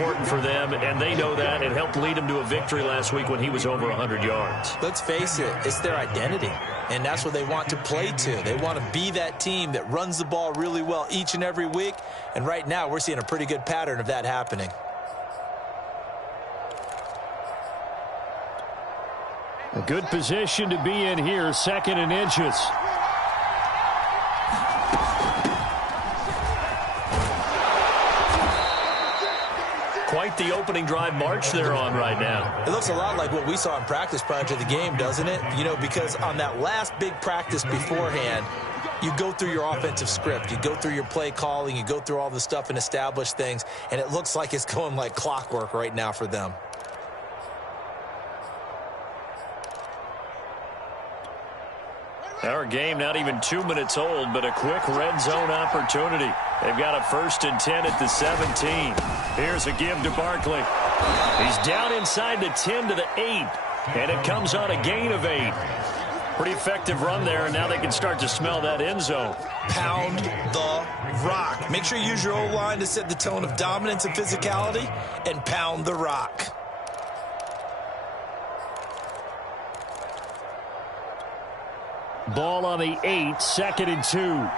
important for them, and they know that. It helped lead them to a victory last week when he was over 100 yards. Let's face it, it's their identity, and that's what they want to play to. They want to be that team that runs the ball really well each and every week, and right now we're seeing a pretty good pattern of that happening. A good position to be in here, 2nd and inches. Quite the opening drive march they're on right now. It looks a lot like what we saw in practice prior to the game, doesn't it? You know, because on that last big practice beforehand, you go through your offensive script, you go through your play calling, you go through all the stuff and establish things, and it looks like it's going like clockwork right now for them. Our game not even 2 minutes old, but a quick red zone opportunity. They've got a 1st and 10 at the 17. Here's a give to Barkley. He's down inside the 10 to the 8, and it comes on a gain of 8. Pretty effective run there, and now they can start to smell that end zone. Pound the rock. Make sure you use your O-line to set the tone of dominance and physicality, and pound the rock. Ball on the 8, 2nd and 2.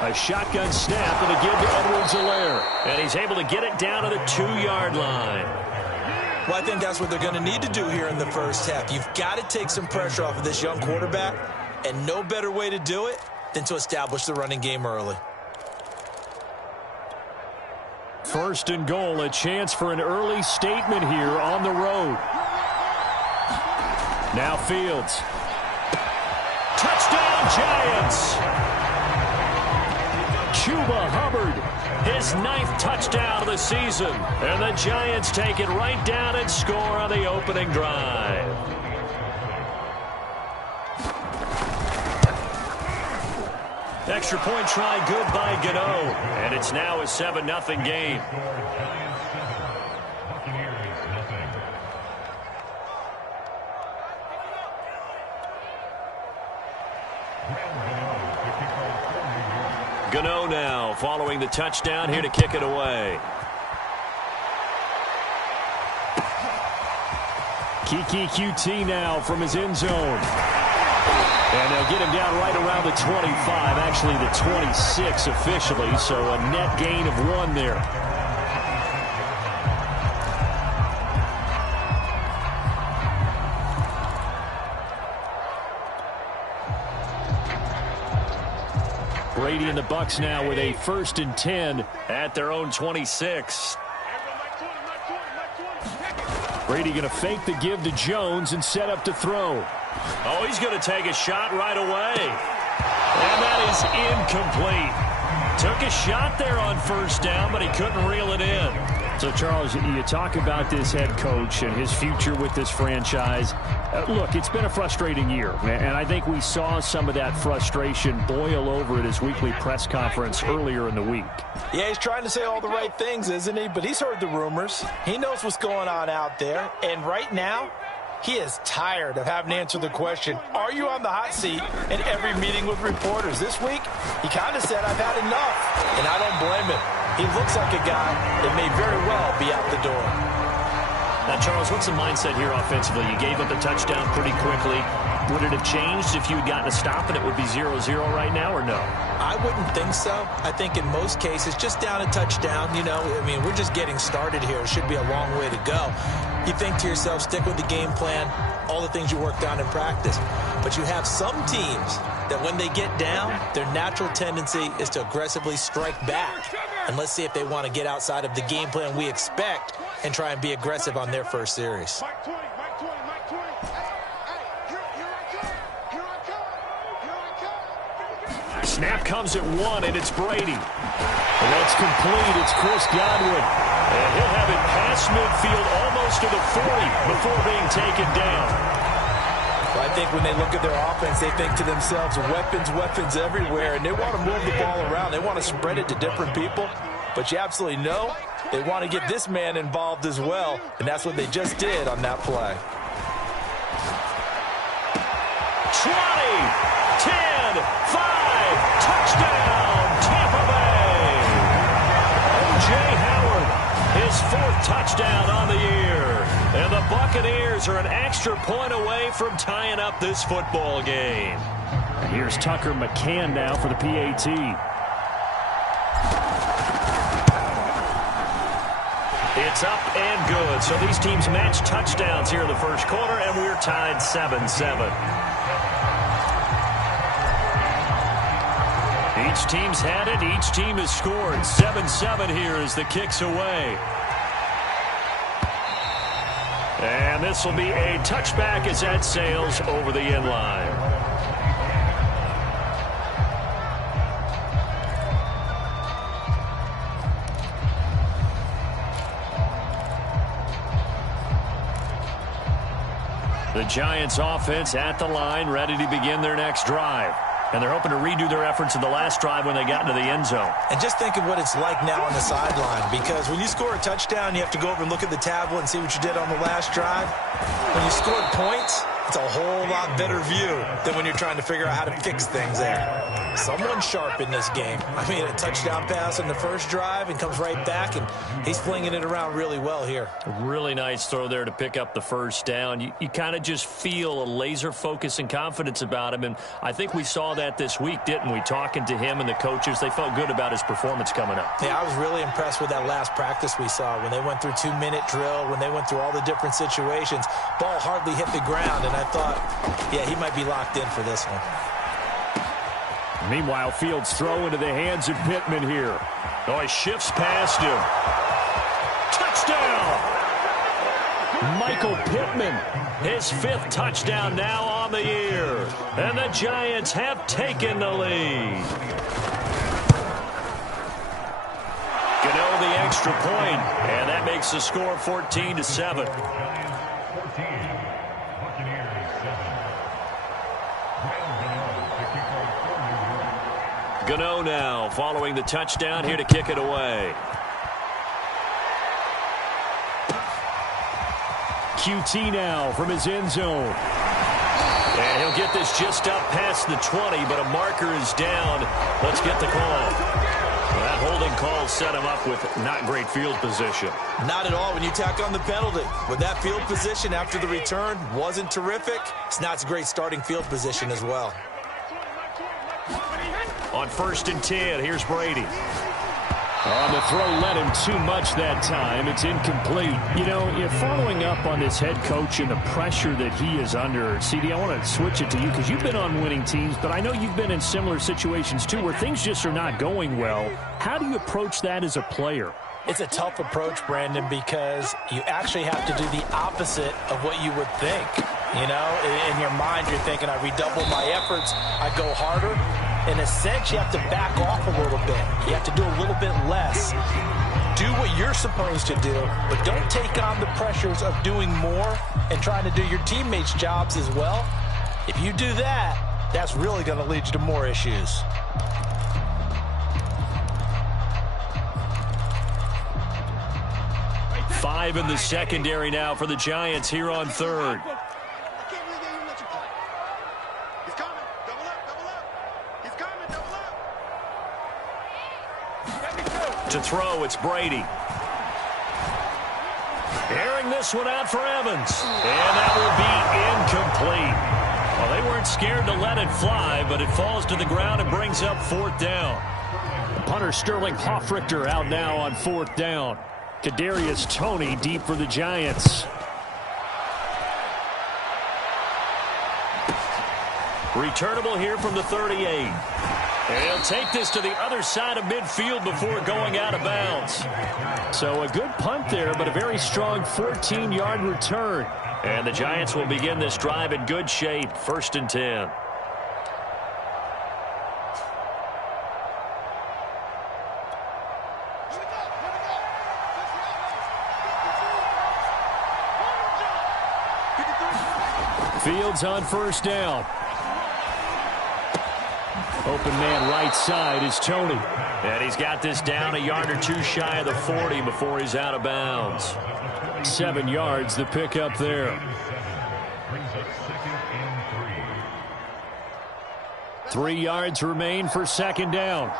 A shotgun snap and a give to Edwards-Helaire. And he's able to get it down to the 2-yard line. Well, I think that's what they're going to need to do here in the first half. You've got to take some pressure off of this young quarterback, and no better way to do it than to establish the running game early. 1st and goal, a chance for an early statement here on the road. Now Fields. Touchdown, Giants! Chuba Hubbard, his 9th touchdown of the season. And the Giants take it right down and score on the opening drive. Extra point try good by Gano. And it's now a 7-0 game. Gano now following the touchdown, here to kick it away. Kiki QT now from his end zone. And they'll get him down right around the 25, actually the 26 officially, so a net gain of 1 there. Brady and the Bucs now with a 1st and 10 at their own 26. Brady going to fake the give to Jones and set up to throw. Oh, he's going to take a shot right away. And that is incomplete. Took a shot there on 1st down, but he couldn't reel it in. So, Charles, you talk about this head coach and his future with this franchise. Look, it's been a frustrating year, and I think we saw some of that frustration boil over at his weekly press conference earlier in the week. Yeah, he's trying to say all the right things, isn't he? But he's heard the rumors. He knows what's going on out there. And right now, he is tired of having to answer the question, are you on the hot seat in every meeting with reporters? This week, he kind of said, I've had enough. And I don't blame him. He looks like a guy that may very well be out the door. Now, Charles, what's the mindset here offensively? You gave up a touchdown pretty quickly. Would it have changed if you had gotten a stop and it would be 0-0 right now, or no? I wouldn't think so. I think in most cases, just down a touchdown, you know, I mean, we're just getting started here. It should be a long way to go. You think to yourself, stick with the game plan, all the things you worked on in practice. But you have some teams that when they get down, their natural tendency is to aggressively strike back. And let's see if they want to get outside of the game plan we expect and try and be aggressive on their first series. Snap comes at 1, and it's Brady. And that's complete. It's Chris Godwin. And he'll have it past midfield almost to the 40 before being taken down. Well, I think when they look at their offense, they think to themselves, weapons, weapons everywhere, and they want to move the ball around. They want to spread it to different people. But you absolutely know they want to get this man involved as well, and that's what they just did on that play. 20, 10, 5, touchdown, Tampa Bay. his 4th touchdown on the year. And the Buccaneers are an extra point away from tying up this football game. And here's Tucker McCann now for the PAT. It's up and good. So these teams match touchdowns here in the first quarter, and we're tied 7-7. Each team's had it. Each team has scored. 7-7 here as the kick's away. And this will be a touchback as that sails over the end line. The Giants offense at the line, ready to begin their next drive. And they're hoping to redo their efforts in the last drive when they got into the end zone. And just think of what it's like now on the sideline, because when you score a touchdown, you have to go over and look at the tablet and see what you did on the last drive. When you scored points, it's a whole lot better view than when you're trying to figure out how to fix things there. Someone's sharp in this game. I mean, a touchdown pass in the first drive and comes right back, and he's flinging it around really well here. Really nice throw there to pick up the first down. You kind of just feel a laser focus and confidence about him, and I think we saw that this week, didn't we? Talking to him and the coaches, they felt good about his performance coming up. Yeah, I was really impressed with that last practice we saw when they went through 2-minute drill, when they went through all the different situations. Ball hardly hit the ground, and I thought, yeah, he might be locked in for this one. Meanwhile, Fields throw into the hands of Pittman here. Oh, he shifts past him. Touchdown! Michael Pittman. His 5th touchdown now on the year. And the Giants have taken the lead. Gano the extra point, and that makes the score 14-7. Gano now following the touchdown here to kick it away. QT now from his end zone. And he'll get this just up past the 20, but a marker is down. Let's get the call. Well, that holding call set him up with not great field position. Not at all when you tack on the penalty. With that field position after the return wasn't terrific. It's not a great starting field position as well. On 1st and 10, here's Brady. On the throw, led him too much that time. It's incomplete. You know, you're following up on this head coach and the pressure that he is under. CD, I want to switch it to you because you've been on winning teams, but I know you've been in similar situations too where things just are not going well. How do you approach that as a player? It's a tough approach, Brandon, because you actually have to do the opposite of what you would think. You know, in your mind, you're thinking, I redouble my efforts, I go harder. In a sense, you have to back off a little bit. You have to do a little bit less. Do what you're supposed to do, but don't take on the pressures of doing more and trying to do your teammates' jobs as well. If you do that, that's really going to lead you to more issues. Five in the secondary now for the Giants here on 3rd. To throw, it's Brady. Airing this one out for Evans. And that will be incomplete. Well, they weren't scared to let it fly, but it falls to the ground and brings up 4th down. The punter Sterling Hoffrichter out now on 4th down. Kadarius Toney deep for the Giants. Returnable here from the 38. And he'll take this to the other side of midfield before going out of bounds. So a good punt there, but a very strong 14-yard return. And the Giants will begin this drive in good shape. 1st and 10. Fields on 1st down. Open man right side is Toney. And he's got this down a yard or two shy of the 40 before he's out of bounds. 7 yards, the pickup there. 3 yards remain for 2nd down.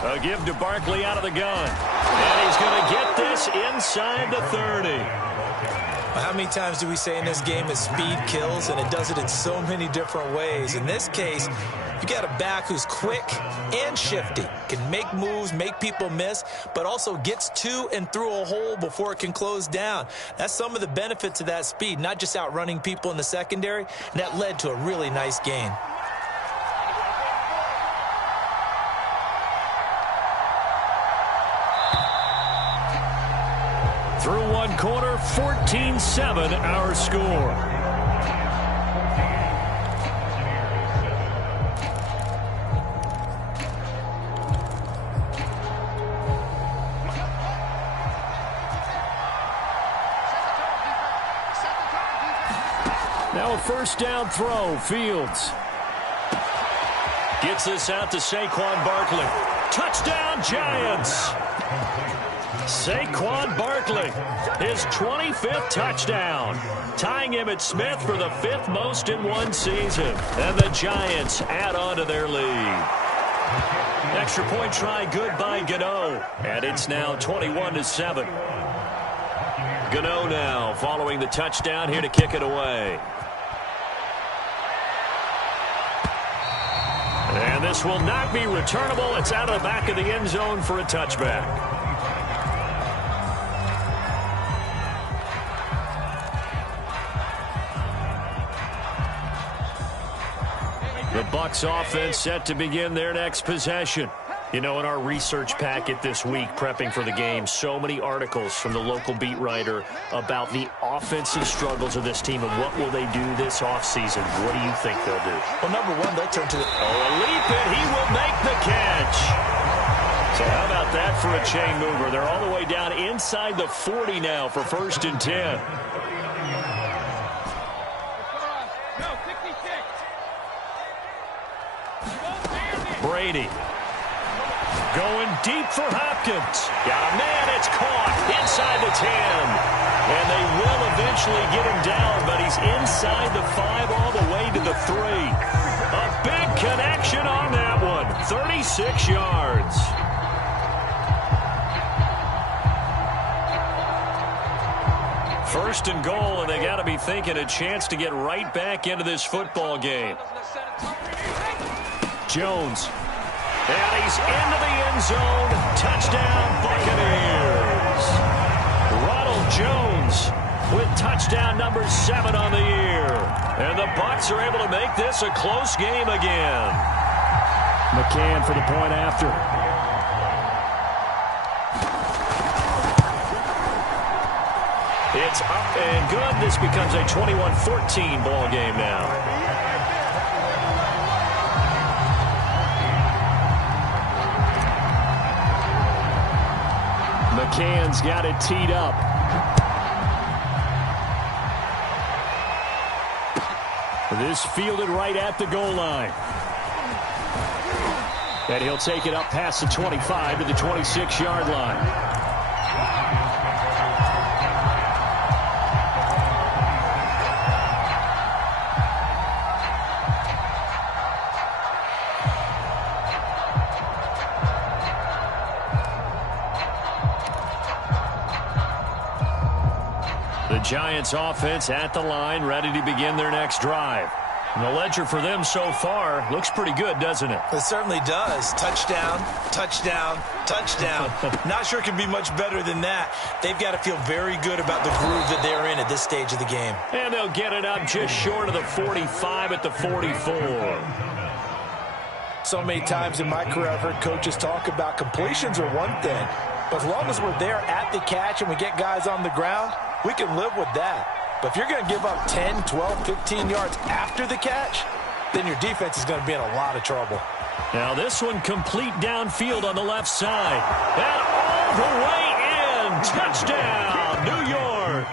A give to Barkley out of the gun. And he's going to get this inside the 30. How many times do we say in this game that speed kills, and it does it in so many different ways? In this case, you got a back who's quick and shifty, can make moves, make people miss, but also gets to and through a hole before it can close down. That's some of the benefits of that speed, not just outrunning people in the secondary, and that led to a really nice gain. Through one quarter, 14-7 our score. Now a first down throw, Fields. Gets this out to Saquon Barkley. Touchdown, Giants! Saquon Barkley, his 25th touchdown, tying him at Smith for the 5th most in one season. And the Giants add on to their lead. Extra point try good by Gano, and it's now 21-7. Gano now following the touchdown here to kick it away. And this will not be returnable. It's out of the back of the end zone for a touchback. The Bucs offense set to begin their next possession. You know, in our research packet this week, prepping for the game, so many articles from the local beat writer about the offensive struggles of this team and what will they do this offseason. What do you think they'll do? Well, number one, they'll turn to the... A leap, and he will make the catch. So how about that for a chain mover? They're all the way down inside the 40 now for 1st and 10. Brady. Going deep for Hopkins. Got a man, it's caught inside the 10. And they will eventually get him down, but he's inside the 5 all the way to the 3. A big connection on that one. 36 yards. First and goal, and they got to be thinking a chance to get right back into this football game. Jones. And he's into the end zone. Touchdown, Buccaneers. Ronald Jones with touchdown number 7 on the year. And the Bucs are able to make this a close game again. McCann for the point after. It's up and good. This becomes a 21-14 ball game now. McCann's got it teed up. This fielded right at the goal line. And he'll take it up past the 25 to the 26-yard line. The Giants offense at the line, ready to begin their next drive. And the ledger for them so far looks pretty good, doesn't it? It certainly does. Touchdown, touchdown, touchdown. Not sure it can be much better than that. They've got to feel very good about the groove that they're in at this stage of the game. And they'll get it up just short of the 45 at the 44. So many times in my career I've heard coaches talk about completions are one thing. But as long as we're there at the catch and we get guys on the ground, we can live with that. But if you're going to give up 10, 12, 15 yards after the catch, then your defense is going to be in a lot of trouble. Now this one complete downfield on the left side. And all the way in. Touchdown, New York.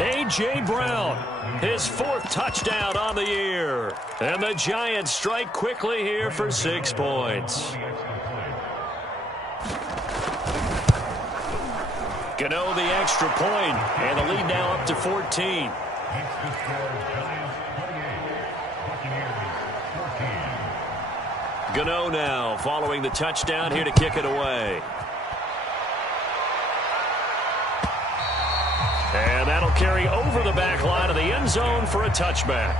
A.J. Brown, his 4th touchdown on the year. And the Giants strike quickly here for 6 points. Gano the extra point, and the lead now up to 14. Gano now following the touchdown here to kick it away. And that'll carry over the back line of the end zone for a touchback.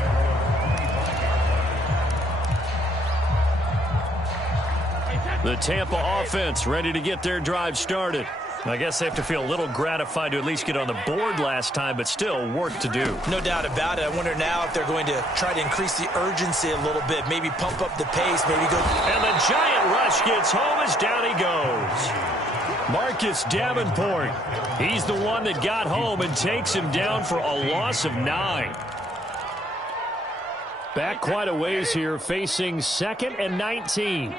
The Tampa offense ready to get their drive started. I guess they have to feel a little gratified to at least get on the board last time, but still work to do. No doubt about it. I wonder now if they're going to try to increase the urgency a little bit, maybe pump up the pace, maybe go. And the giant rush gets home as down he goes. Marcus Davenport. He's the one that got home and takes him down for a loss of 9. Back quite a ways here, facing 2nd and 19.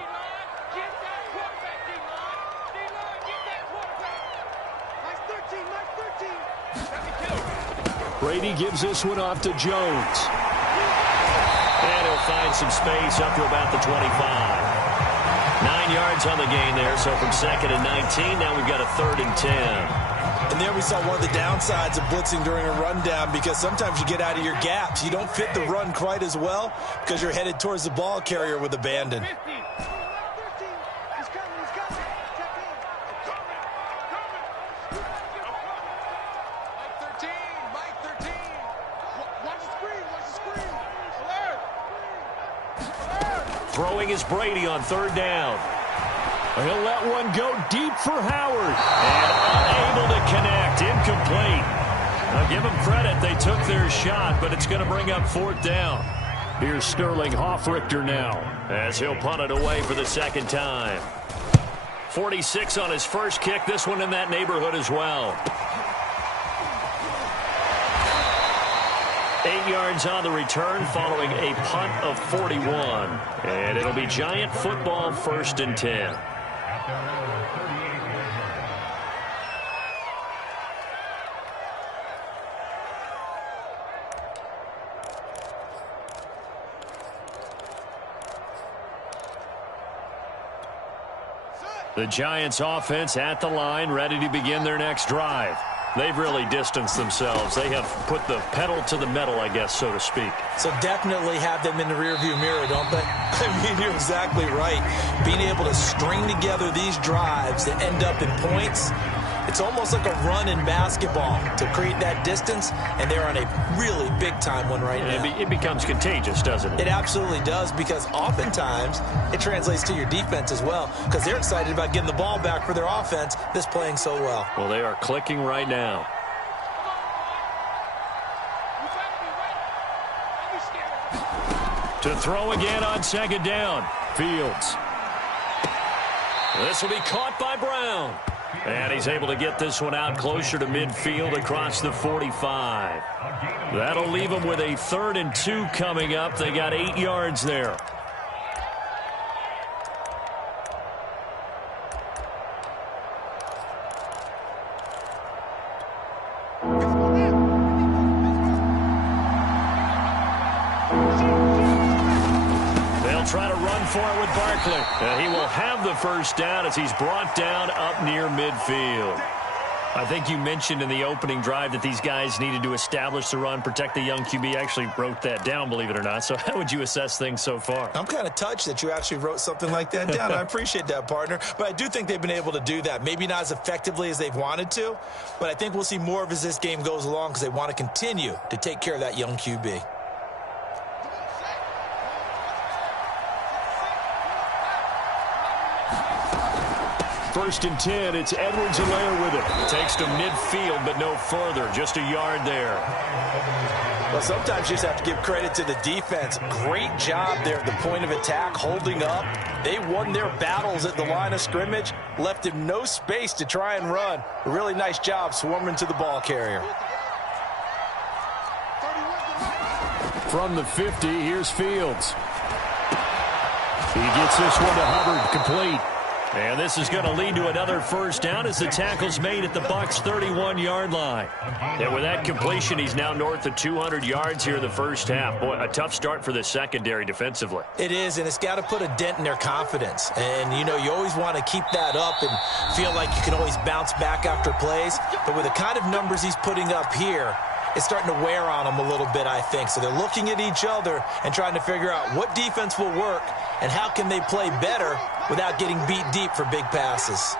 Brady gives this one off to Jones. And he'll find some space up to about the 25. 9 yards on the gain there, so from 2nd and 19, now we've got a 3rd and 10. And there we saw one of the downsides of blitzing during a rundown, because sometimes you get out of your gaps. You don't fit the run quite as well because you're headed towards the ball carrier with abandon. Throwing is Brady on 3rd down. He'll let one go deep for Howard. And unable to connect. Incomplete. Now give them credit. They took their shot, but it's going to bring up 4th down. Here's Sterling Hoffrichter now, as he'll punt it away for the 2nd time. 46 on his first kick. This one in that neighborhood as well. 8 yards on the return following a punt of 41. And it'll be Giant football, 1st and 10. The Giants offense at the line, ready to begin their next drive. They've really distanced themselves. They have put the pedal to the metal, I guess, so to speak. So definitely have them in the rearview mirror, don't they? I mean, you're exactly right. Being able to string together these drives that end up in points, it's almost like a run in basketball to create that distance, and they're on a really big-time one right now. It becomes contagious, doesn't it? It absolutely does, because oftentimes it translates to your defense as well, because they're excited about getting the ball back for their offense that's playing so well. Well, they are clicking right now. To throw again on 2nd down. Fields. This will be caught by Brown. And he's able to get this one out closer to midfield across the 45. That'll leave them with a 3rd and 2 coming up. They got 8 yards there. Try to run for it with Barkley. And he will have the 1st down as he's brought down up near midfield. I think you mentioned in the opening drive that these guys needed to establish the run, protect the young QB. I actually wrote that down, believe it or not. So how would you assess things so far? I'm kind of touched that you actually wrote something like that down. I appreciate that, partner. But I do think they've been able to do that. Maybe not as effectively as they've wanted to, but I think we'll see more of as this game goes along, because they want to continue to take care of that young QB. First and 10, it's Edwards-Helaire with it. Takes to midfield, but no further. Just a yard there. Well, sometimes you just have to give credit to the defense. Great job there at the point of attack, holding up. They won their battles at the line of scrimmage, left him no space to try and run. A really nice job swarming to the ball carrier. From the 50, here's Fields. He gets this one to Hubbard, complete. And this is going to lead to another 1st down as the tackle's made at the Bucs' 31-yard line. And with that completion, he's now north of 200 yards here in the 1st half. Boy, a tough start for the secondary defensively. It is, and it's got to put a dent in their confidence. And, you know, you always want to keep that up and feel like you can always bounce back after plays. But with the kind of numbers he's putting up here, it's starting to wear on them a little bit, I think. So they're looking at each other and trying to figure out what defense will work and how can they play better without getting beat deep for big passes.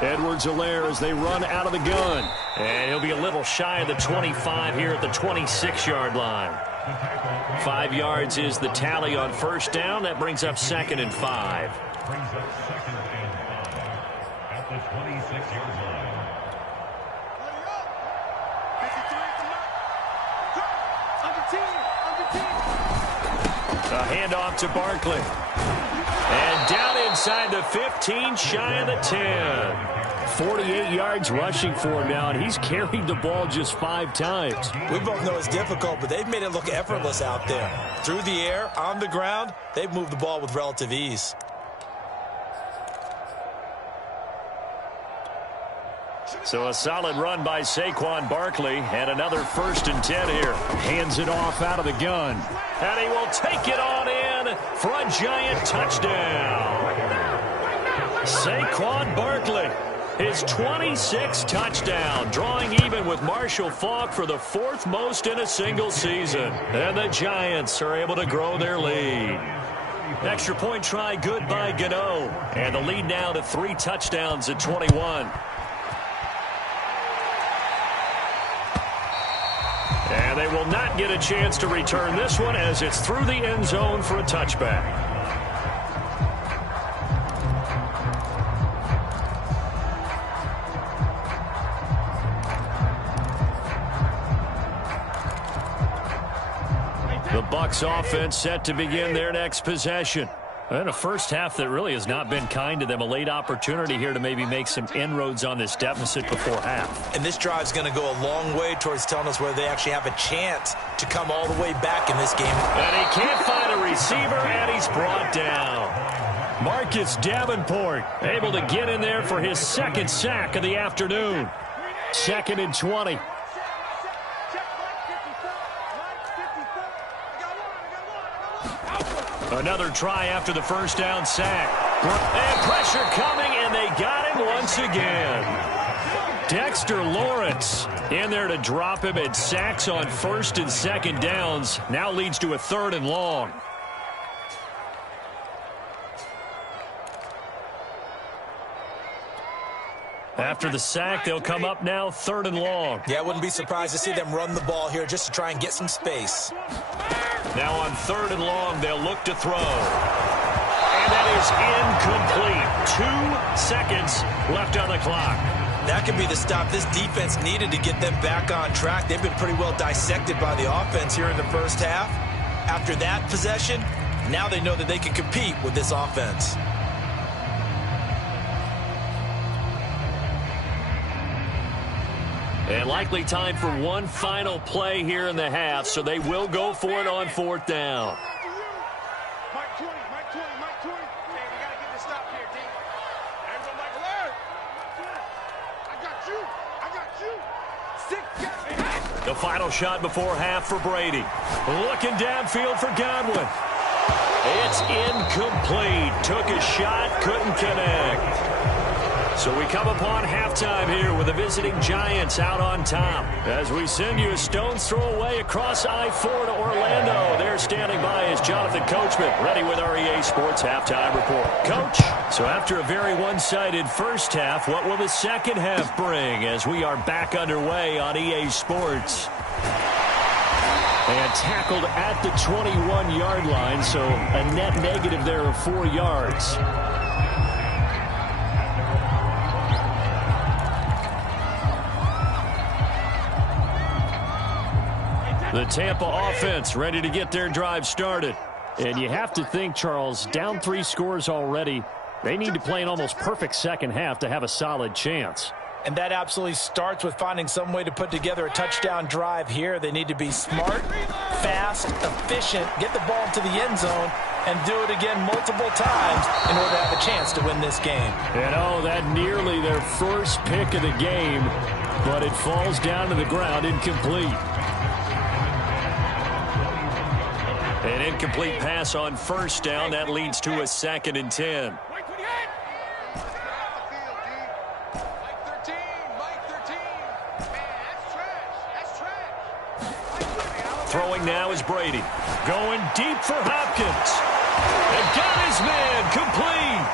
Edwards-Helaire as they run out of the gun. And he'll be a little shy of the 25 here at the 26-yard line. 5 yards is the tally on first down. That brings up 2nd and 5. At the 26-yard line. A handoff to Barkley. And down inside the 15, shy of the 10. 48 yards rushing for him now, and he's carried the ball just 5 times. We both know it's difficult, but they've made it look effortless out there. Through the air, on the ground, they've moved the ball with relative ease. So a solid run by Saquon Barkley, and another 1st and 10 here. Hands it off out of the gun. And he will take it on in for a giant touchdown. Saquon Barkley, his 26th touchdown, drawing even with Marshall Faulk for the 4th most in a single season. And the Giants are able to grow their lead. Extra point try good by Gano. And the lead now to 3 touchdowns at 21. And they will not get a chance to return this one as it's through the end zone for a touchback. The Bucs offense set to begin their next possession. And a first half that really has not been kind to them. A late opportunity here to maybe make some inroads on this deficit before half. And this drive's going to go a long way towards telling us whether they actually have a chance to come all the way back in this game. And he can't find a receiver, and he's brought down. Marcus Davenport able to get in there for his 2nd sack of the afternoon. 2nd and 20. Another try after the first down sack. And pressure coming, and they got him once again. Dexter Lawrence in there to drop him, and sacks on 1st and 2nd downs. Now leads to a 3rd and long. After the sack, they'll come up now 3rd and long. Yeah, I wouldn't be surprised to see them run the ball here just to try and get some space. Now on 3rd and long, they'll look to throw. And that is incomplete. 2 seconds left on the clock. That could be the stop this defense needed to get them back on track. They've been pretty well dissected by the offense here in the first half. After that possession, now they know that they can compete with this offense. And likely time for one final play here in the half, so they will go for it on 4th down. The final shot before half for Brady. Looking downfield for Godwin. It's incomplete. Took a shot, couldn't connect. So we come upon halftime here with the visiting Giants out on top. As we send you a stone's throw away across I-4 to Orlando. There standing by is Jonathan Coachman, ready with our EA Sports Halftime Report. Coach, so after a very one-sided first half, what will the second half bring as we are back underway on EA Sports? And tackled at the 21-yard line, so a net negative there of 4 yards. The Tampa offense ready to get their drive started. And you have to think, Charles, down 3 scores already. They need to play an almost perfect second half to have a solid chance. And that absolutely starts with finding some way to put together a touchdown drive here. They need to be smart, fast, efficient, get the ball to the end zone, and do it again multiple times in order to have a chance to win this game. And oh, that nearly their first pick of the game, but it falls down to the ground incomplete. An incomplete pass on first down. That leads to a 2nd and 10. throwing now is Brady. Going deep for Hopkins. And got his man complete.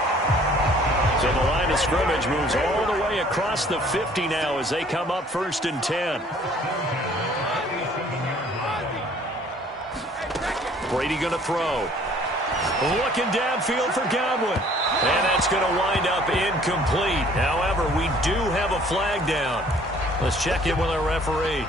So the line of scrimmage moves all the way across the 50 now as they come up 1st and 10. Brady going to throw. Looking downfield for Godwin. And that's going to wind up incomplete. However, we do have a flag down. Let's check in with our referee.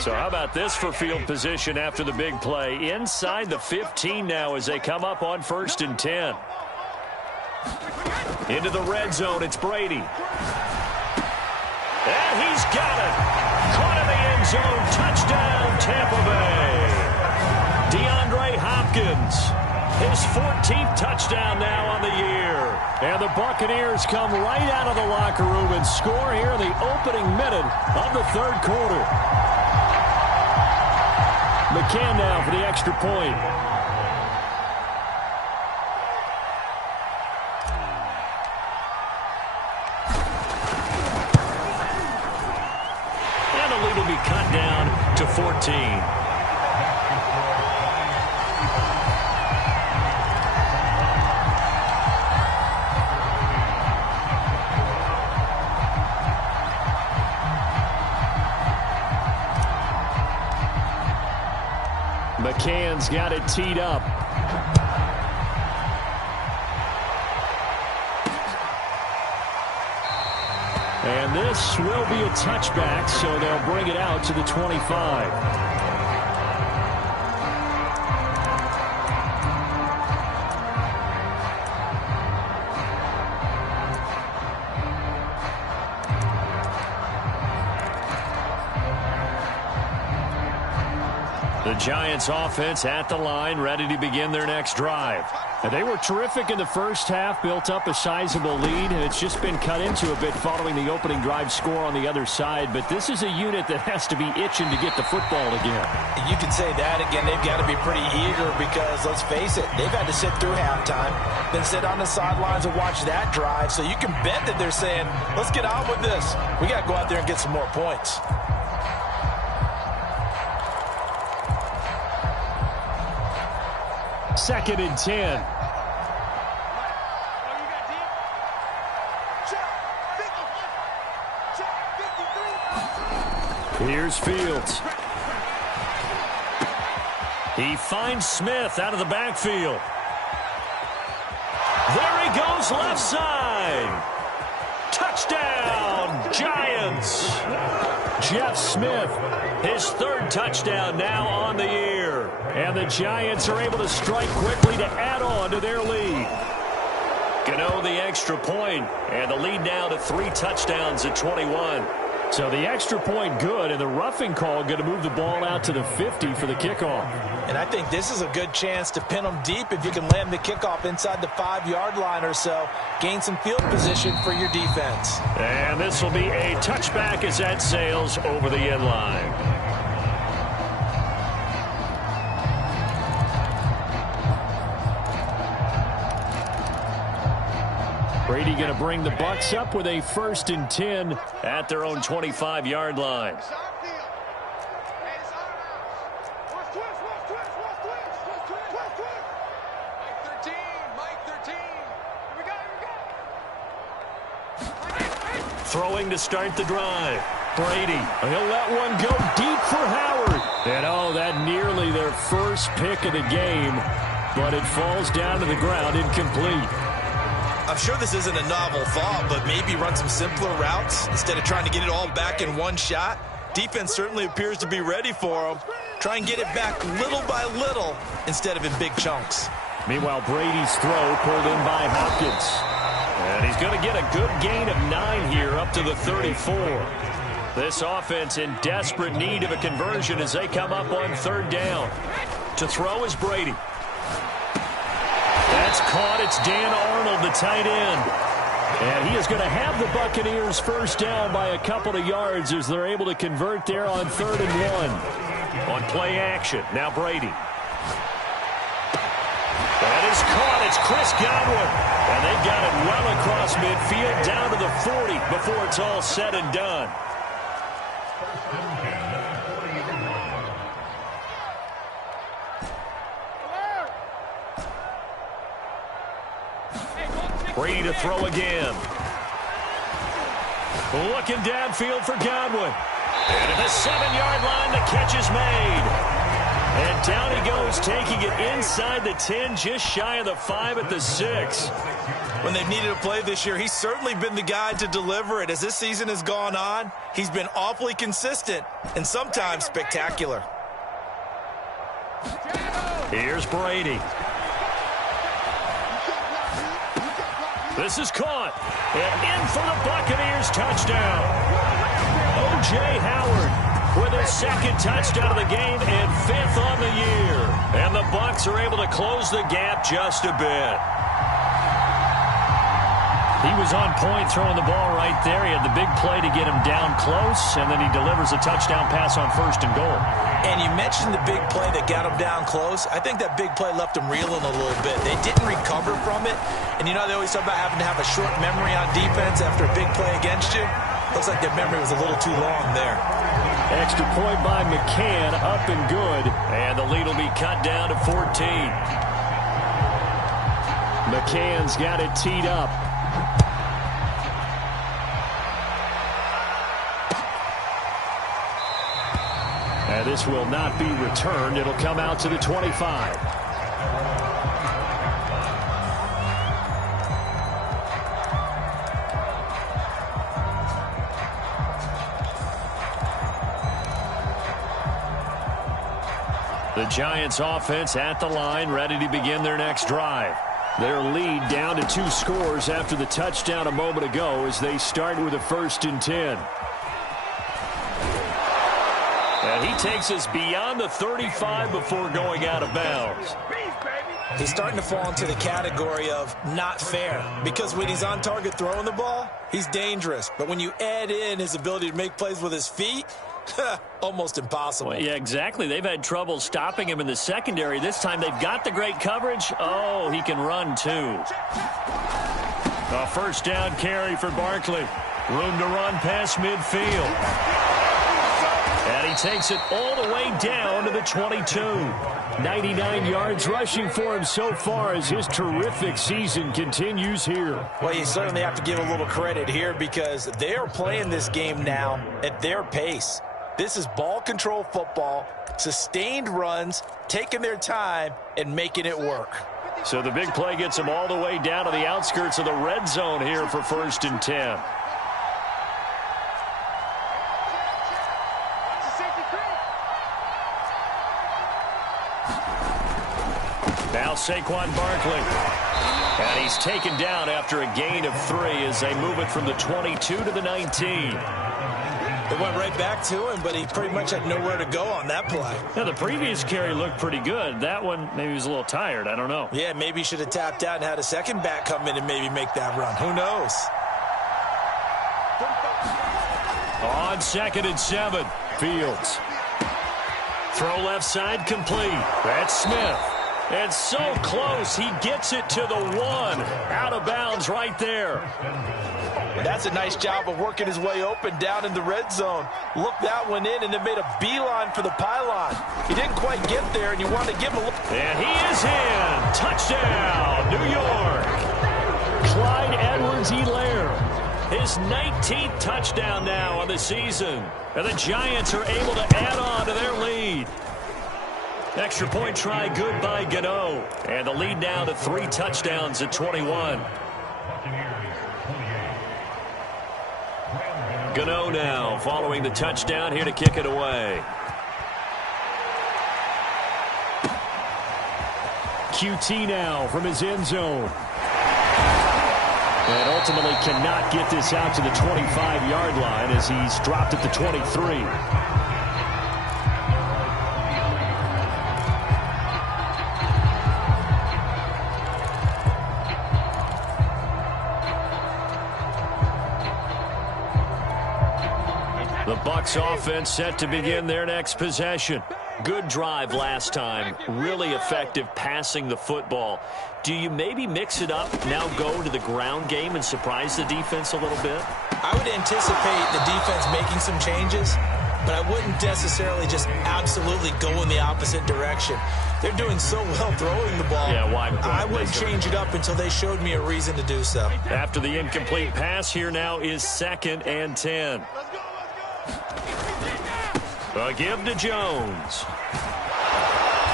So how about this for field position after the big play? Inside the 15 now as they come up on 1st and 10. Into the red zone, it's Brady. And he's got it. Caught in the end zone. Touchdown, Tampa Bay. DeAndre Hopkins. His 14th touchdown now on the year. And the Buccaneers come right out of the locker room and score here in the opening minute of the 3rd quarter. McCann now for the extra point. And the lead will be cut down to 14. McCann's got it teed up. And this will be a touchback, so they'll bring it out to the 25. The Giants offense at the line, ready to begin their next drive. And they were terrific in the first half, built up a sizable lead. It's just been cut into a bit following the opening drive score on the other side. But this is a unit that has to be itching to get the football again. You can say that again. They've got to be pretty eager because, let's face it, they've had to sit through halftime, then sit on the sidelines and watch that drive. So you can bet that they're saying, let's get on with this. We got to go out there and get some more points. Second and 10. Here's Fields. He finds Smith out of the backfield. There he goes, left side. Touchdown, Giants. Jeff Smith, his 3rd touchdown now on the year. And the Giants are able to strike quickly to add on to their lead. Gano the extra point, and the lead now to 3 touchdowns at 21. So the extra point good, and the roughing call going to move the ball out to the 50 for the kickoff. And I think this is a good chance to pin them deep if you can land the kickoff inside the 5-yard line or so. Gain some field position for your defense. And this will be a touchback as that sails over the end line. Brady going to bring the Bucs up with a 1st and 10 at their own 25-yard line. Throwing to start the drive. Brady. He'll let one go deep for Howard. And oh, that nearly their first pick of the game. But it falls down to the ground incomplete. I'm sure this isn't a novel thought, but maybe run some simpler routes instead of trying to get it all back in one shot. Defense certainly appears to be ready for them. Try and get it back little by little instead of in big chunks. Meanwhile, Brady's throw pulled in by Hopkins. And he's going to get a good gain of 9 here up to the 34. This offense in desperate need of a conversion as they come up on 3rd down. To throw is Brady. That's caught. It's Dan Arnold, the tight end. And he is going to have the Buccaneers first down by a couple of yards as they're able to convert there on 3rd and 1. On play action, now Brady. It's Chris Godwin. And they've got it well across midfield down to the 40 before it's all said and done. Brady to throw again. Looking downfield for Godwin. And at the 7-yard line, the catch is made. And down he goes, taking it inside the 10, just shy of the 5 at the 6. When they've needed a play this year, he's certainly been the guy to deliver it. As this season has gone on, he's been awfully consistent and sometimes spectacular. Here's Brady. This is caught. And in for the Buccaneers touchdown. O.J. Howard with his second touchdown of the game and 5th on the year. And the Bucs are able to close the gap just a bit. He was on point throwing the ball right there. He had the big play to get him down close, and then he delivers a touchdown pass on 1st and goal. And you mentioned the big play that got him down close. I think that big play left him reeling a little bit. They didn't recover from it. And you know they always talk about having to have a short memory on defense after a big play against you. Looks like their memory was a little too long there. Extra point by McCann, up and good. And the lead will be cut down to 14. McCann's got it teed up. And this will not be returned. It'll come out to the 25. The Giants offense at the line, ready to begin their next drive. Their lead down to 2 scores after the touchdown a moment ago as they start with a 1st and 10. And he takes us beyond the 35 before going out of bounds. He's starting to fall into the category of not fair, because when he's on target throwing the ball, he's dangerous. But when you add in his ability to make plays with his feet, almost impossible. Well, yeah, exactly. They've had trouble stopping him in the secondary. This time they've got the great coverage. Oh, he can run too. A 1st down carry for Barkley. Room to run past midfield. And he takes it all the way down to the 22. 99 yards rushing for him so far as his terrific season continues here. Well, you certainly have to give a little credit here because they are playing this game now at their pace. This is ball control football, sustained runs, taking their time, and making it work. So the big play gets them all the way down to the outskirts of the red zone here for 1st and 10. Now Saquon Barkley. And he's taken down after a gain of 3 as they move it from the 22 to the 19. They went right back to him, but he pretty much had nowhere to go on that play. Now, the previous carry looked pretty good. That one, maybe he was a little tired. I don't know. Yeah, maybe he should have tapped out and had a second back come in and maybe make that run. Who knows? On 2nd and 7, Fields. Throw left side complete. That's Smith. And so close, he gets it to the 1. Out of bounds right there. That's a nice job of working his way open down in the red zone. Looked that one in and then made a beeline for the pylon. He didn't quite get there, and you want to give him a look. And he is in. Touchdown, New York. Clyde Edwards-Helaire. His 19th touchdown now on the season. And the Giants are able to add on to their lead. Extra point try good by Gano. And the lead now to 3 touchdowns at 21. Gano now following the touchdown here to kick it away. QT now from his end zone. And ultimately cannot get this out to the 25-yard line as he's dropped at the 23. The Bucs offense set to begin their next possession. Good drive last time. Really effective passing the football. Do you maybe mix it up, now go to the ground game and surprise the defense a little bit? I would anticipate the defense making some changes, but I wouldn't necessarily just absolutely go in the opposite direction. They're doing so well throwing the ball. Yeah, why? I wouldn't change it up until they showed me a reason to do so. After the incomplete pass, here now is 2nd and 10. A give to Jones.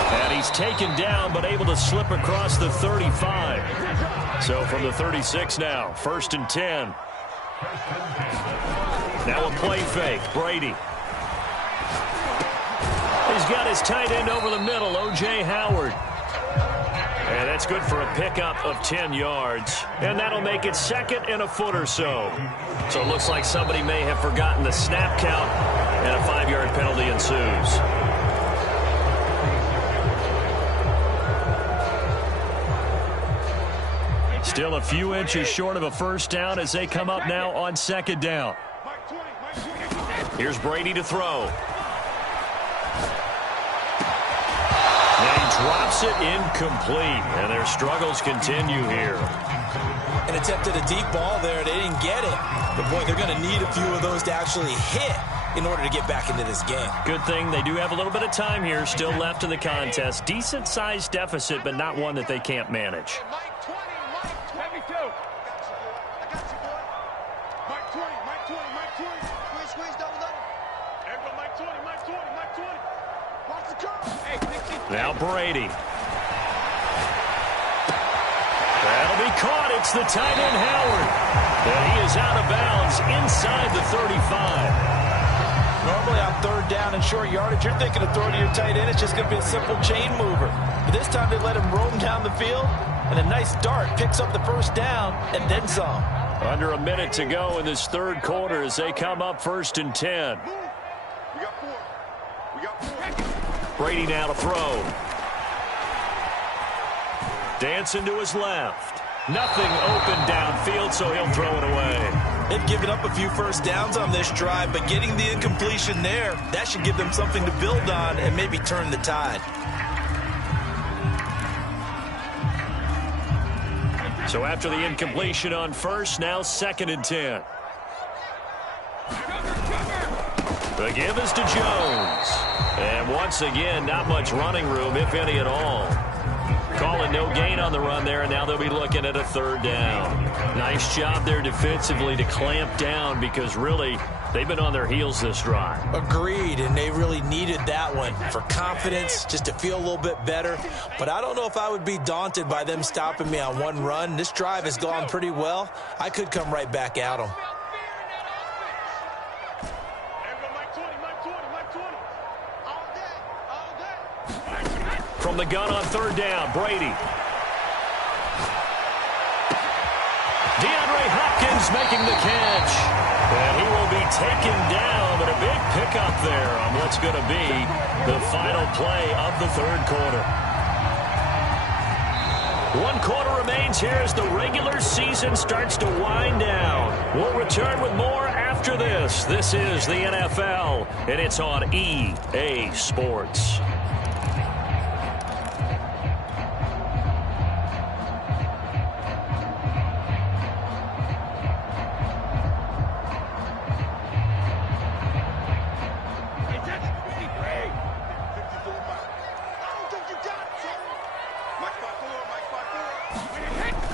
And he's taken down, but able to slip across the 35. So from the 36 now, 1st and 10. Now a play fake, Brady. He's got his tight end over the middle, O.J. Howard. And that's good for a pickup of 10 yards. And that'll make it 2nd and a foot or so. So it looks like somebody may have forgotten the snap count, and a 5-yard penalty ensues. Still a few inches short of a first down as they come up now on 2nd down. Here's Brady to throw. Drops it incomplete, and their struggles continue here. And attempted a deep ball there. They didn't get it. But, boy, they're going to need a few of those to actually hit in order to get back into this game. Good thing they do have a little bit of time here still left in the contest. Decent-sized deficit, but not one that they can't manage. Now Brady. That'll be caught. It's the tight end, Howard. And he is out of bounds inside the 35. Normally on 3rd down and short yardage, you're thinking of throwing to your tight end. It's just going to be a simple chain mover. But this time they let him roam down the field, and a nice dart picks up the 1st down and then some. Under a minute to go in this 3rd quarter as they come up 1st and 10. Brady now to throw. Dancing to his left. Nothing open downfield, so he'll throw it away. They've given up a few first downs on this drive, but getting the incompletion there, that should give them something to build on and maybe turn the tide. So after the incompletion on 1st, now 2nd and 10. The give is to Jones. And once again, not much running room, if any at all. Calling no gain on the run there, and now they'll be looking at a 3rd down. Nice job there defensively to clamp down because really they've been on their heels this drive. Agreed, and they really needed that one for confidence, just to feel a little bit better. But I don't know if I would be daunted by them stopping me on one run. This drive has gone pretty well. I could come right back at them. From the gun on 3rd down, Brady. DeAndre Hopkins making the catch. And he will be taken down, but a big pickup there on what's going to be the final play of the 3rd quarter. 1 quarter remains here as the regular season starts to wind down. We'll return with more after this. This is the NFL, and it's on EA Sports.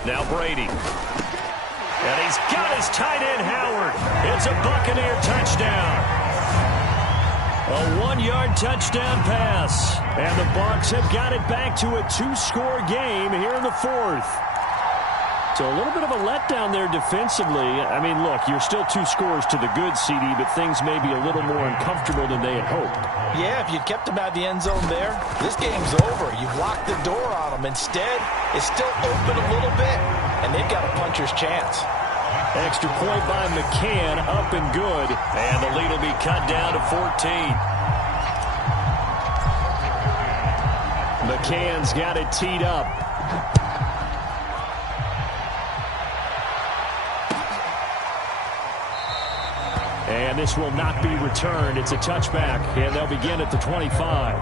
Now Brady. And he's got his tight end, Howard. It's a Buccaneer touchdown. A 1-yard touchdown pass. And the Bucs have got it back to a 2-score game here in the 4th. So a little bit of a letdown there defensively. I mean, look, you're still 2 scores to the good, CD, but things may be a little more uncomfortable than they had hoped. Yeah, if you'd kept them out of the end zone there, this game's over. You've locked the door on them. Instead, it's still open a little bit, and they've got a puncher's chance. Extra point by McCann, up and good. And the lead will be cut down to 14. McCann's got it teed up. And this will not be returned. It's a touchback, and they'll begin at the 25.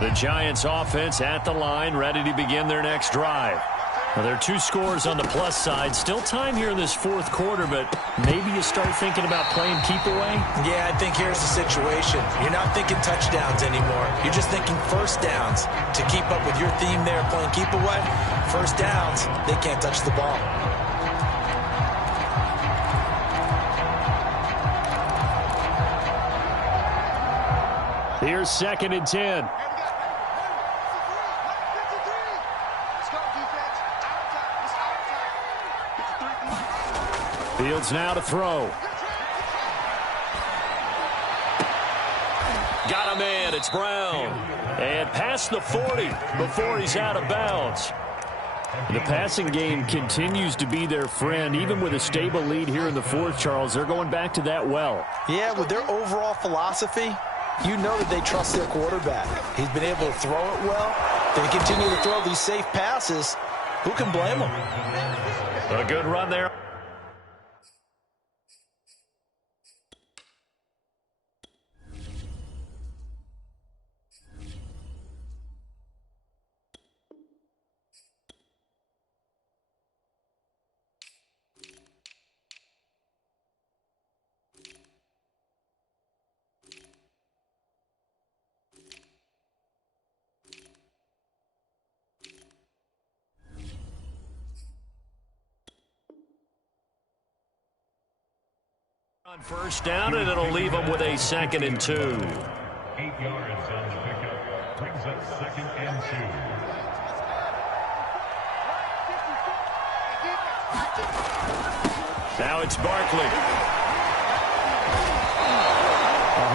The Giants offense at the line, ready to begin their next drive. Now, there are 2 scores on the plus side. Still time here in this fourth quarter, but maybe you start thinking about playing keep away? Yeah, I think here's the situation. You're not thinking touchdowns anymore. You're just thinking first downs. To keep up with your theme there, playing keep away, first downs, they can't touch the ball. Here's 2nd and 10. Fields now to throw. Got a man. It's Brown. And past the 40 before he's out of bounds. The passing game continues to be their friend. Even with a stable lead here in the fourth, Charles, they're going back to that well. Yeah, with their overall philosophy, you know that they trust their quarterback. He's been able to throw it well. They continue to throw these safe passes. Who can blame them? A good run there. On first down, and it'll leave them with a 2nd and 2. 8 yards on the pickup. Brings up 2nd and 2. Now it's Barkley.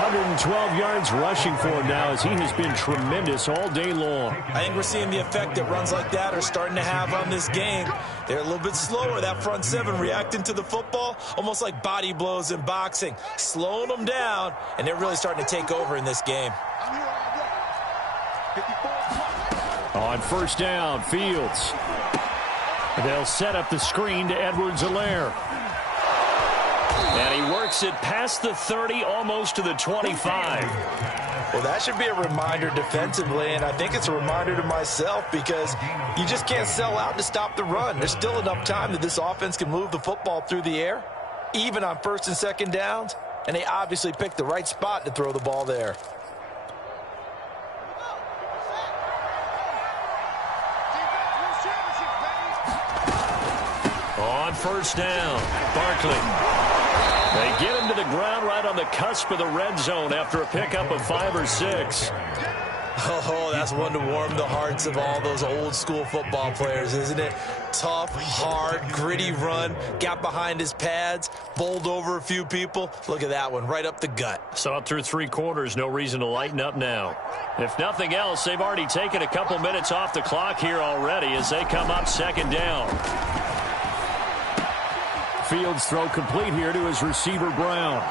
112 yards rushing for him now, as he has been tremendous all day long. I think we're seeing the effect that runs like that are starting to have on this game. They're a little bit slower, that front 7 reacting to the football, almost like body blows in boxing, slowing them down, and they're really starting to take over in this game. On first down, Fields. They'll set up the screen to Edwards-Helaire. And he works it past the 30, almost to the 25. Well, that should be a reminder defensively, and I think it's a reminder to myself, because you just can't sell out to stop the run. There's still enough time that this offense can move the football through the air, even on 1st and 2nd downs, and they obviously picked the right spot to throw the ball there. On first down, Barkley. They get him to the ground right on the cusp of the red zone after a pickup of 5 or 6. Oh, that's one to warm the hearts of all those old school football players, isn't it? Tough, hard, gritty run, got behind his pads, bowled over a few people. Look at that one, right up the gut. Saw it through 3 quarters, no reason to lighten up now. If nothing else, they've already taken a couple minutes off the clock here already as they come up 2nd down. Fields throw complete here to his receiver, Brown.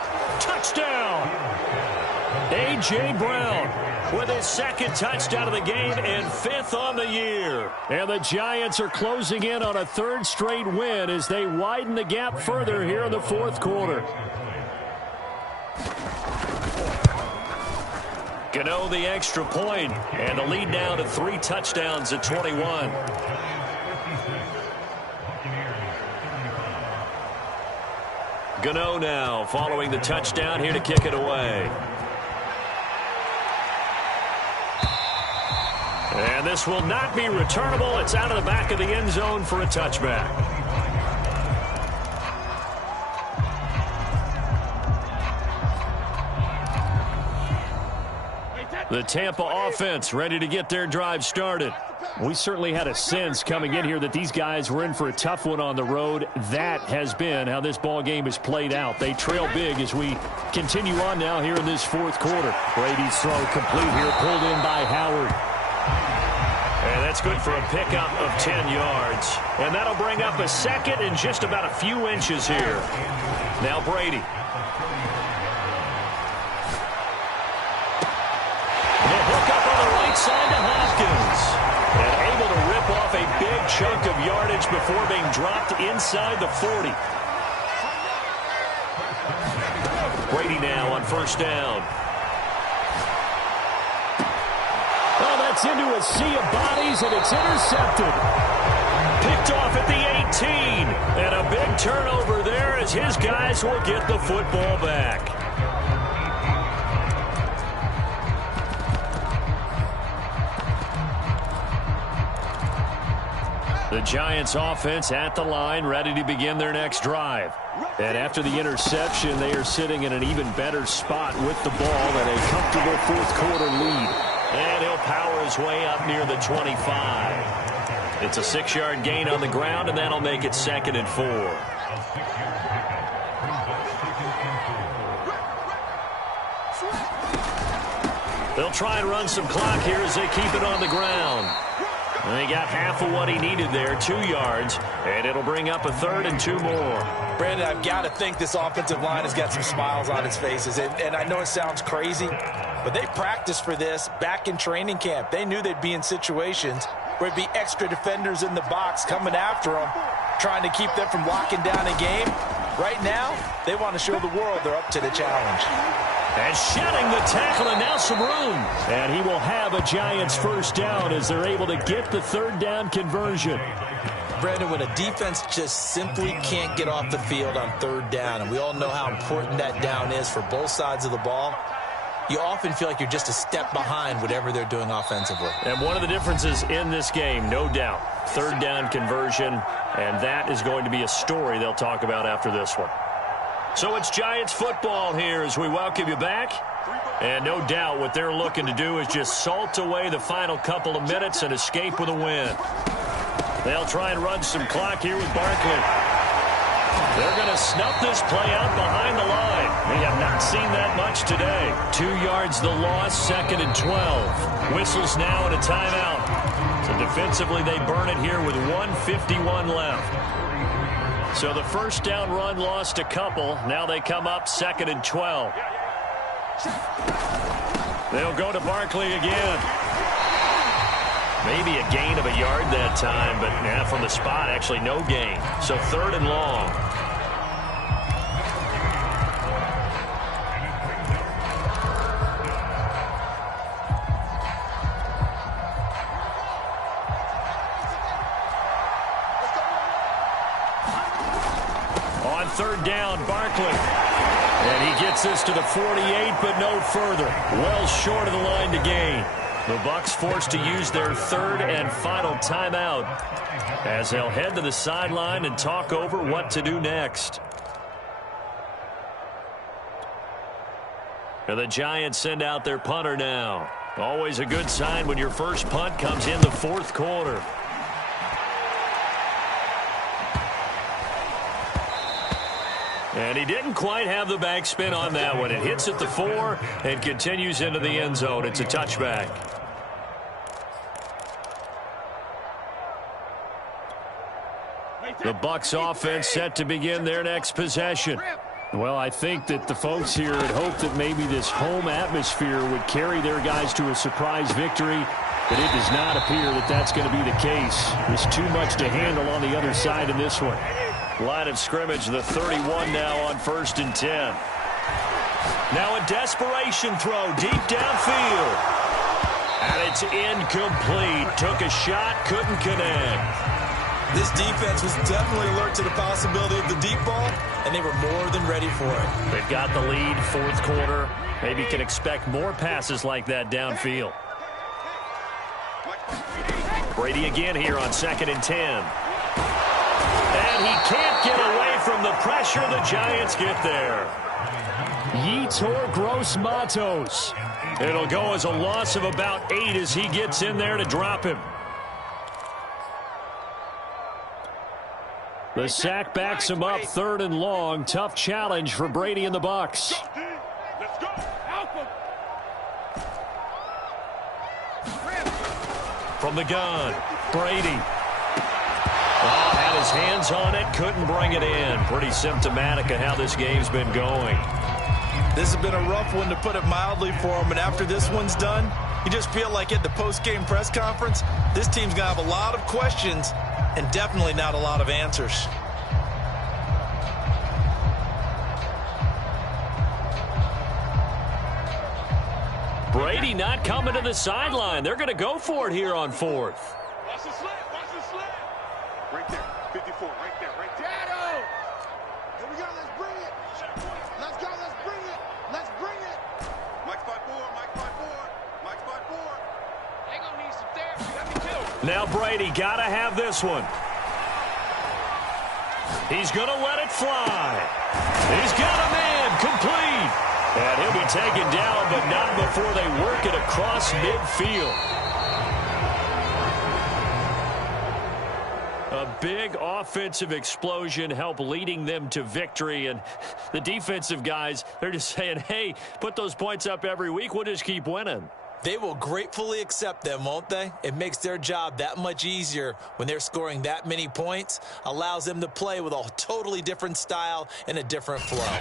Touchdown! A.J. Brown with his 2nd touchdown of the game and 5th on the year. And the Giants are closing in on a 3rd straight win as they widen the gap further here in the fourth quarter. Gano the extra point, and the lead now to 3 touchdowns at 21. Gano now following the touchdown here to kick it away. And this will not be returnable. It's out of the back of the end zone for a touchback. The Tampa offense ready to get their drive started. We certainly had a sense coming in here that these guys were in for a tough one on the road. That has been how this ball game has played out. They trail big as we continue on now here in this fourth quarter. Brady's throw complete here, pulled in by Howard. And that's good for a pickup of 10 yards. And that'll bring up a 2nd and just about a few inches here. Now Brady. the right side to Hopkins. And able to rip off a big chunk of yardage before being dropped inside the 40. Brady now on first down. Well, that's into a sea of bodies, and it's intercepted. Picked off at the 18. And a big turnover there as his guys will get the football back. The Giants offense at the line, ready to begin their next drive. And after the interception, they are sitting in an even better spot with the ball and a comfortable fourth-quarter lead. And he'll power his way up near the 25. It's a 6-yard gain on the ground, and that'll make it 2nd and 4. They'll try and run some clock here as they keep it on the ground. And he got half of what he needed there, 2 yards, and it'll bring up a 3rd and 2 more. Brandon, I've got to think this offensive line has got some smiles on its faces. And I know it sounds crazy, but they practiced for this back in training camp. They knew they'd be in situations where it'd be extra defenders in the box coming after them, trying to keep them from locking down a game. Right now, they want to show the world they're up to the challenge. And shedding the tackle, and now some room. And he will have a Giants first down as they're able to get the 3rd down conversion. Brandon, when a defense just simply can't get off the field on 3rd down, and we all know how important that down is for both sides of the ball, you often feel like you're just a step behind whatever they're doing offensively. And one of the differences in this game, no doubt, 3rd down conversion, and that is going to be a story they'll talk about after this one. So it's Giants football here as we welcome you back. And no doubt what they're looking to do is just salt away the final couple of minutes and escape with a win. They'll try and run some clock here with Barkley. They're going to snuff this play out behind the line. We have not seen that much today. 2 yards the loss, 2nd and 12. Whistles now and a timeout. So defensively they burn it here with 1:51 left. So the first down run lost a couple. Now they come up 2nd and 12. They'll go to Barkley again. Maybe a gain of a yard that time, but from the spot, actually no gain. So 3rd and long. On 3rd down, Barkley. And he gets this to the 48, but no further. Well short of the line to gain. The Bucs forced to use their 3rd and final timeout as they'll head to the sideline and talk over what to do next. And the Giants send out their punter now. Always a good sign when your first punt comes in the 4th quarter. And he didn't quite have the backspin on that one. It hits at the 4 and continues into the end zone. It's a touchback. The Bucs offense set to begin their next possession. Well, I think that the folks here had hoped that maybe this home atmosphere would carry their guys to a surprise victory, but it does not appear that that's going to be the case. There's too much to handle on the other side in this one. Line of scrimmage, the 31 now on 1st and 10. Now a desperation throw deep downfield. And it's incomplete. Took a shot, couldn't connect. This defense was definitely alert to the possibility of the deep ball, and they were more than ready for it. They've got the lead, 4th quarter. Maybe can expect more passes like that downfield. Brady again here on 2nd and 10. And he can't get away from the pressure. The Giants get there. Yetur Gross-Matos. It'll go as a loss of about 8 as he gets in there to drop him. The sack backs him up 3rd and long. Tough challenge for Brady and the Bucs. Let's go. From the gun, Brady. Oh, had his hands on it, couldn't bring it in. Pretty symptomatic of how this game's been going. This has been a rough one, to put it mildly, for him, and after this one's done, You just feel like at the post-game press conference, this team's going to have a lot of questions and definitely not a lot of answers. Brady not coming to the sideline. They're going to go for it here on fourth. Watch the slant. Watch the slant. Right there. 54. Right there. Right there. Here we go. Let's bring it. Let's go. Let's bring it. Let's bring it. Mike's by four. Mike's by four. Mike's by four. They gonna need some therapy. Let me kill him. Now Brady got to have this one. He's going to let it fly. He's got a man complete. And he'll be taken down, but not before they work it across midfield. A big offensive explosion helped leading them to victory. And the defensive guys, they're just saying, hey, put those points up every week. We'll just keep winning. They will gratefully accept them, won't they? It makes their job that much easier when they're scoring that many points. Allows them to play with a totally different style and a different flow.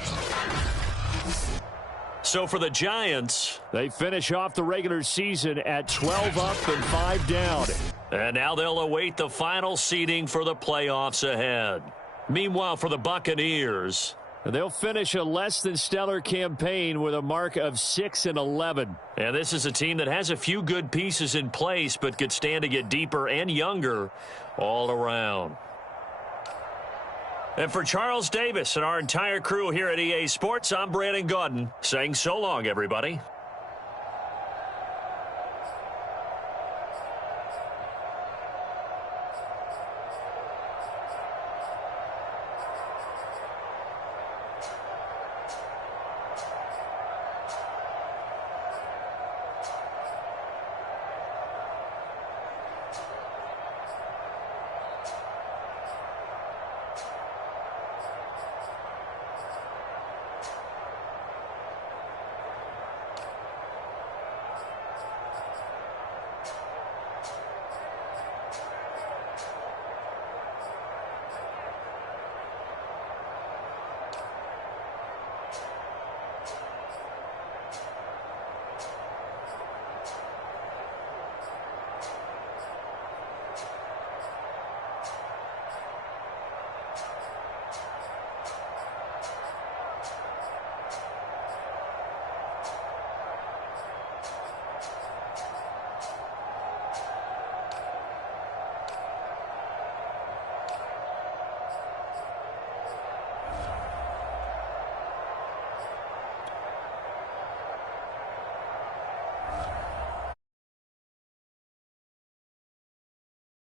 So for the Giants, they finish off the regular season at 12 up and 5 down. And now they'll await the final seeding for the playoffs ahead. Meanwhile, for the Buccaneers, they'll finish a less than stellar campaign with a mark of 6-11. And this is a team that has a few good pieces in place, but could stand to get deeper and younger all around. And for Charles Davis and our entire crew here at EA Sports, I'm Brandon Gaudin saying so long, everybody.